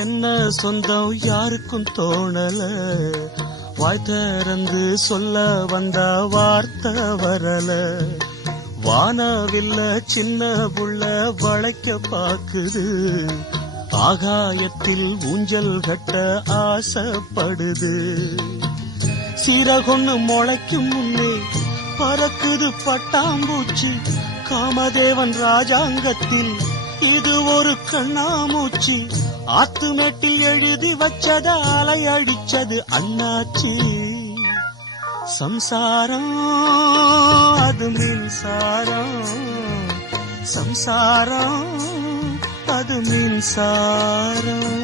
என்ன சொந்தம் யாருக்கும் தோணல, வாய் திறந்து சொல்ல வந்த வார்த்தை வரல. வானவில்ல சின்ன புள்ள வளைக்க பாக்குது, ஆகாயத்தில் ஊஞ்சல் கட்ட ஆசைப்படுது. சீரகொன்னு முளைக்கும் முன்னே பறக்குது பட்டாம்பூச்சி, காமதேவன் ராஜாங்கத்தில் இது ஒரு கண்ணாமூச்சி. ஆத்துமேட்டில் எழுதி வச்சத அலை அடிச்சது அண்ணாச்சி. சம்சாரம் அது மின்சாரம், சம்சாரம் அது மின்சாரம்.